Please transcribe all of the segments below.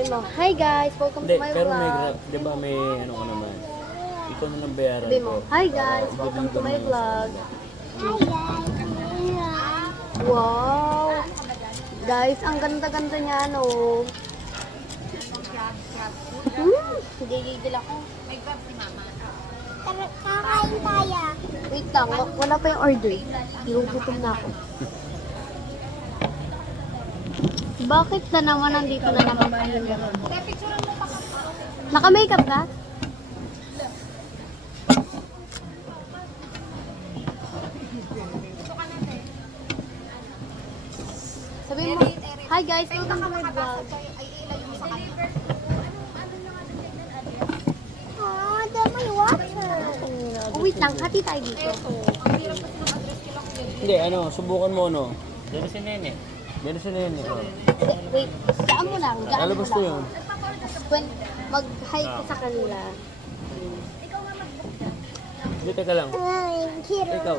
Sabi mo, hi guys, welcome Hindi, to my pero may, vlog. di ba may ano ka naman? Ikaw na lang bayaran Sabi mo, ko. hi guys, welcome to my vlog. Wow! Guys, ang ganda-ganda niya, no? Gigigil ako. Kakain tayo. Wait lang, wala pa yung order. Ginugutom na ako. Bakit na naman nandito na naman kayo? Naka-makeup ka? Sabi mo, hi guys, welcome to my vlog. Oh, dami water. Oh, wait lang, hati tayo dito. Hindi, ano, subukan mo ano. Dito si Nene. Dito si Nene. Oh. Wait, daan mo lang, daan mo Lalabas to yun. lang. When mag-hi ka sa kanila. Hindi, teka lang. Ay, cute. Ikaw,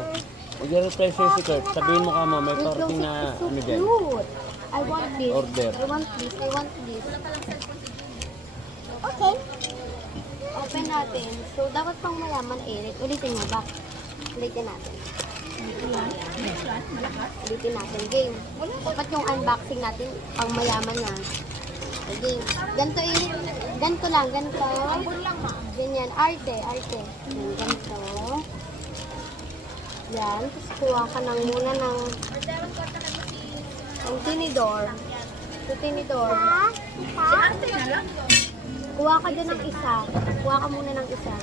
mag-reply sa'yo si Kurt. Sabihin mo ka ma, may Wait, parating Lucy, na it's so ano dyan. cute. I want this. Order. I want this. I want this. Okay. Open natin. So, dapat pang mayaman eh. Ulitin mo ba? Ulitin natin. Ulitin natin. Game. Dapat yung unboxing natin pang mayaman na. Game. Ganito eh. Ganito lang. Ganito. Ganyan. Arte. Arte. Ganito. Yan. Tapos kuha ka ng muna ng tinidor. Ito tinidor. Kuha ka din ng isa. Kuha ka muna ng isa.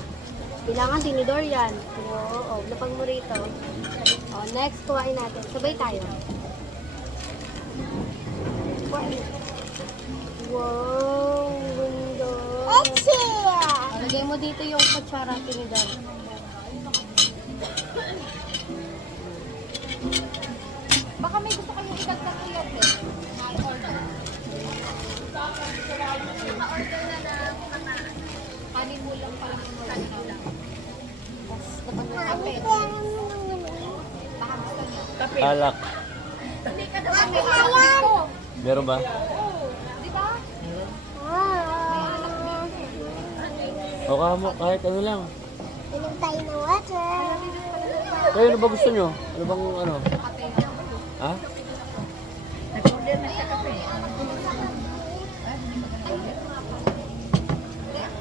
Kailangan tinidor yan. Oo, lapag mo rito. O, next, kuhain natin. Sabay tayo. Kuhain. Wow, ganda. Etchy. Lagay mo dito yung kutsara tinidor. Baka may gusto kayong idagdag kayo eh. Na-order. Na-order na lang kanin mo lang pala ng kanin mo lang. Tapos, lapag mo Ano kape. pera mo nang Baka gusto niyo. Alak. Hindi ka daw may alak dito. Meron ba? Di ba? O mo, kahit ano lang. Inom tayo ng water. Kayo, ano ba gusto nyo? Ano bang ano? Ha? Nag-order na siya kape.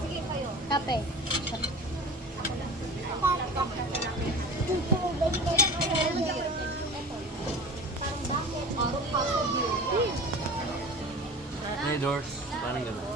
Sige kayo. Kape. May doors. Parang gano'n.